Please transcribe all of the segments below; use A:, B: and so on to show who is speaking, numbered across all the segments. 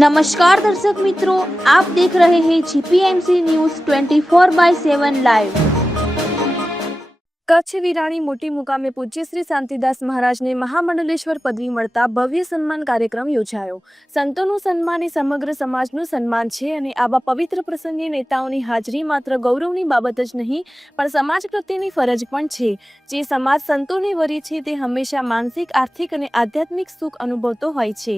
A: નમસ્કાર દર્શક મિત્રો આપ દેખ રહે હે GPMC news 24 by 7 live
B: Kutch Virani Moti મુકામે પૂજ્ય શ્રી શાંતિદાસ મહારાજને મહામંડલેશ્વર પદવી મળતા ભવ્ય સન્માન કાર્યક્રમ યોજાયો. સંતોનું સન્માન એ સમગ્ર સમાજનું સન્માન છે અને આવા પવિત્ર પ્રસંગે નેતાઓની હાજરી માત્ર ગૌરવની બાબત જ નહીં, પણ સમાજ પ્રત્યેની ફરજ પણ છે. જે સમાજ સંતોની વરી છે તે હંમેશા માનસિક, આર્થિક અને આધ્યાત્મિક સુખ અનુભવતો હોય છે.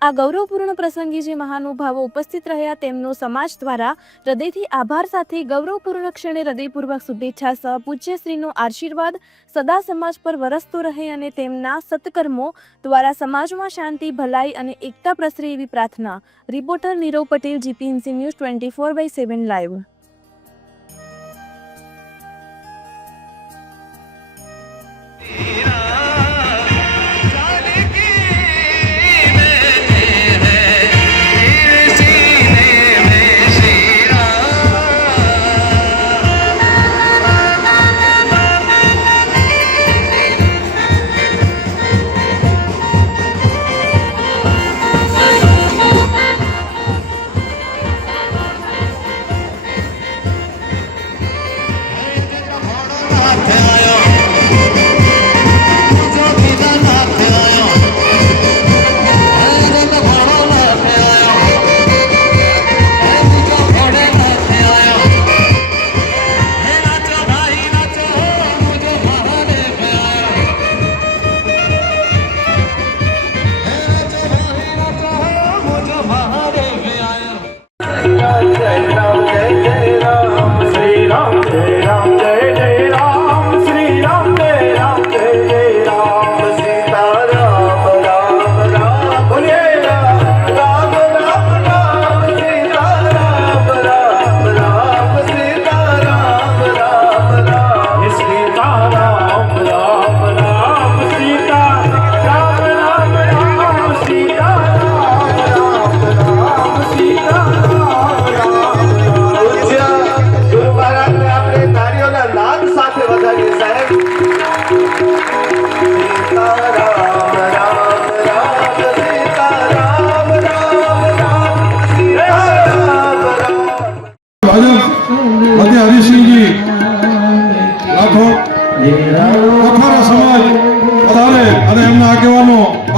B: આ ગૌરવપૂર્ણ પ્રસંગે જે મહાનુભાવો ઉપસ્થિત રહ્યા, તેમનો સમાજ દ્વારા હૃદયથી આભાર સાથે ગૌરવપૂર્ણ ક્ષણે હૃદયપૂર્વક શુભેચ્છા સહ પૂજ્યશ્રીનો આશીર્વાદ સદા સમાજ પર વરસતો રહે અને તેમના સત્કર્મો દ્વારા સમાજમાં શાંતિ, ભલાઈ અને એકતા પ્રસરે એવી પ્રાર્થના. Reporter Nirav Patel GPMC news twenty four by seven live.
C: Father.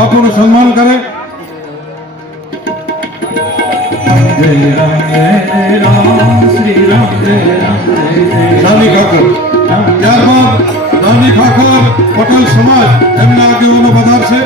C: બાપુનું સન્માન કરે. નાની ત્યારબાદ નાની ઠાકોર પટેલ સમાજ એમના આગેવાનો વધારશે